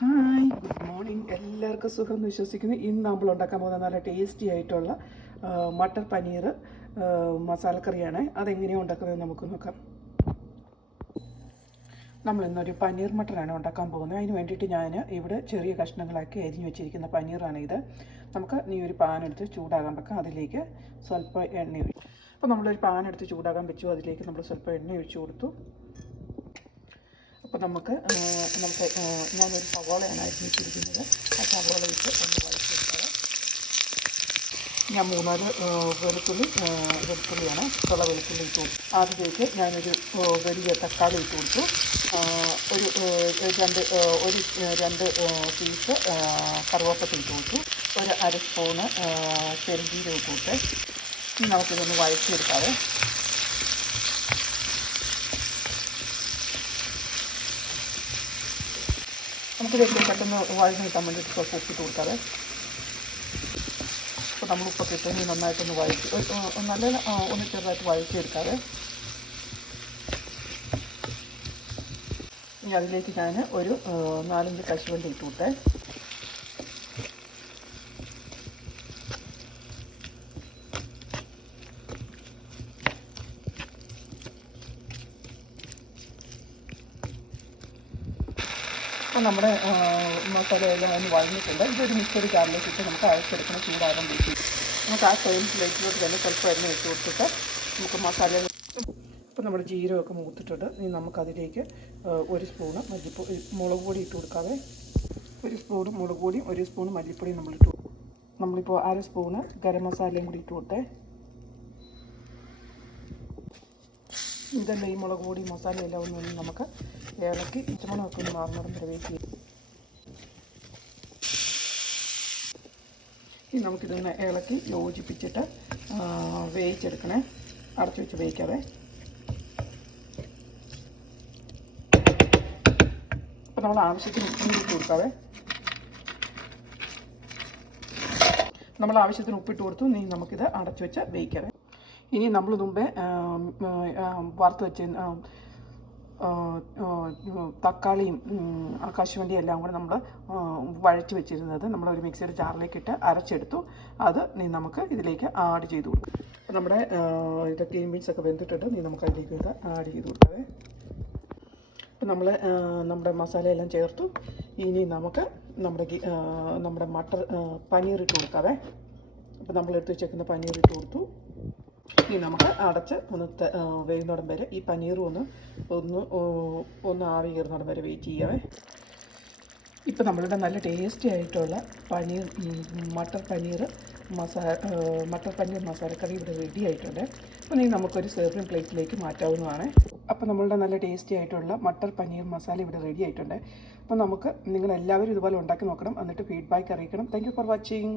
Hi, good morning. എല്ലാവർക്കും സുഖം എന്ന് വിശ്വസിക്കുന്നു. ഇന്ന് നമ്മൾ ഉണ്ടാക്കാൻ പോകുന്ന നല്ല ടേസ്റ്റി ആയിട്ടുള്ള മട്ടർ പനീർ മസാലക്കറിയാണ്. അതെങ്ങനെയാണ് ഉണ്ടാക്കുന്നത് നമുക്ക് നോക്കാം. നമ്മൾ ഇന്നൊരു പനീർ മട്ടറാണ് ഉണ്ടാക്കാൻ പോകുന്നത്. അതിന് വേണ്ടിയിട്ട് ഞാൻ ഇവിടെ ചെറിയ കഷ്ണങ്ങളാക്കി അരിഞ്ഞ് വെച്ചിരിക്കുന്ന പനീറാണ് ഇത്. നമുക്ക് ഒരു പാൻ എടുത്ത് ചൂടാകാൻ വെക്കാം. അതിലേക്ക് സ്വല്പം എണ്ണ ഒഴിച്ചു. അപ്പോൾ നമ്മളൊരു പാൻ എടുത്ത് ചൂടാകാൻ വെച്ചു. അതിലേക്ക് നമ്മൾ സ്വല്പം എണ്ണ ഒഴിച്ചു കൊടുത്തു. അപ്പോൾ ഞാനൊരു സവാളയാണ് അരിഞ്ഞിട്ടിരിക്കുന്നത്. ആ സവാള ഇട്ട് ഒന്ന് വഴറ്റിയെടുക്കുക. ഞാൻ 3-4 വെളുത്തുള്ളിയാണ് ചുള വെളുത്തുള്ളി ഇട്ട് കൊടുത്തു. അതിലേക്ക് ഞാനൊരു വലിയ തക്കാളി ഇട്ട് കൊടുത്തു. രണ്ട് പീസ് കറുവപ്പട്ട ഇട്ട് കൊടുത്തു. ഒരു അര സ്പൂണ് പെരുംജീരകം ഇട്ട് കൊടുത്ത് നമുക്കിതൊന്ന് വഴറ്റിയെടുക്കാതെ. നമുക്കിതൊക്കെ പെട്ടെന്ന് വഴന്ന് കിട്ടാൻ വേണ്ടിയിട്ട് കുറച്ച് ഉപ്പിട്ട് കൊടുക്കാതെ. അപ്പോൾ നമ്മൾ ഉപ്പൊക്കെ ഇട്ട് നന്നായിട്ടൊന്ന് ഒന്ന് ചെറുതായിട്ട് വഴറ്റിയെടുക്കാതെ. ഇനി അതിലേക്ക് ഞാൻ ഒരു 4-5 കശുവണ്ടി ഇട്ട് കൊടുത്തേ. അപ്പോൾ നമ്മുടെ മസാലയെല്ലാം ഒന്ന് വഴഞ്ഞിട്ടുണ്ട്. ഇതൊരു മിക്സറി ജാറിലേക്ക് ഇട്ട് നമുക്ക് അരച്ചെടുക്കണം. ചൂടാകാൻ വേണ്ടി നമുക്ക് ആ സെയിം പ്ലേറ്റിലോട്ട് തന്നെ സ്വല്പം എണ്ണ ഇട്ട് കൊടുത്തിട്ട് നമുക്ക് മസാല. ഇപ്പോൾ നമ്മുടെ ജീരകമൊക്കെ മൂത്തിട്ടുണ്ട്. ഇനി നമുക്കതിലേക്ക് 1 സ്പൂണ് മുളക് പൊടി ഇട്ട് കൊടുക്കാതെ. 1 സ്പൂണ് മുളക് പൊടിയും 1 സ്പൂണ് മല്ലിപ്പൊടിയും നമ്മളിപ്പോൾ അര സ്പൂണ് ഗരം മസാലയും കൂടി ഇട്ട് കൊടുത്തേ. ഇതെല്ലാം ഈ മുളക് പൊടി മസാലയെല്ലാം ഒന്നും നമുക്ക് ഇളക്കി ഇച്ചമണമൊക്കെ ഒന്ന് മാറുന്നതും വരെ ഇനി നമുക്കിതൊന്ന് ഇളക്കി യോജിപ്പിച്ചിട്ട് വേവിച്ചെടുക്കണേ. അടച്ചു വെച്ച് വേവിക്കാതെ. അപ്പോൾ നമ്മൾ ആവശ്യത്തിന് ഉപ്പിട്ട് കൊടുക്കാതെ. നമ്മൾ ആവശ്യത്തിന് ഉപ്പിട്ട് കൊടുത്തു. ഇനി നമുക്കിത് അടച്ചു വെച്ച് വേവിക്കാതെ. ഇനി നമ്മൾ മുമ്പേ വറുത്ത് വെച്ച് തക്കാളിയും കശുവണ്ടിയും എല്ലാം കൂടെ നമ്മൾ വഴറ്റി വെച്ചിരുന്നത് നമ്മളൊരു മിക്സിയുടെ ജാറിലേക്ക് ഇട്ട് അരച്ചെടുത്തു. അത് നമുക്ക് ഇതിലേക്ക് ആഡ് ചെയ്ത് കൊടുക്കും. അപ്പോൾ നമ്മുടെ ഗ്രീൻ ബീൻസൊക്കെ വെന്തിട്ടിട്ട് നമുക്ക് അതിലേക്ക് ഇത് ആഡ് ചെയ്ത് കൊടുക്കാതെ. അപ്പോൾ നമ്മുടെ മസാലയെല്ലാം ചേർത്തു. ഇനി നമുക്ക് നമ്മുടെ മട്ടർ പനീർ ഇട്ട് കൊടുക്കാതെ. അപ്പോൾ നമ്മളെടുത്ത് വെച്ചേക്കുന്ന പനീർ ഇട്ട് കൊടുത്തു. ഇനി നമുക്ക് അടച്ച് വേകുന്നിടം വരെ ഈ പനീറും ഒന്ന് ആവി കയറുന്നിടം വരെ വെയിറ്റ് ചെയ്യാവേ. ഇപ്പോൾ നമ്മളുടെ നല്ല ടേസ്റ്റി ആയിട്ടുള്ള മട്ടർ പനീർ മസാലക്കറി ഇവിടെ റെഡി ആയിട്ടുണ്ട്. അപ്പോൾ നമുക്കൊരു സെർവിങ് പ്ലേറ്റിലേക്ക് മാറ്റാവുന്നതാണ്. അപ്പോൾ നമ്മളുടെ നല്ല ടേസ്റ്റി ആയിട്ടുള്ള മട്ടർ പനീർ മസാല ഇവിടെ റെഡി ആയിട്ടുണ്ട്. അപ്പോൾ നിങ്ങളെല്ലാവരും ഇതുപോലെ ഉണ്ടാക്കി നോക്കണം. എന്നിട്ട് ഫീഡ്ബാക്ക് അറിയിക്കണം. Thank you for watching.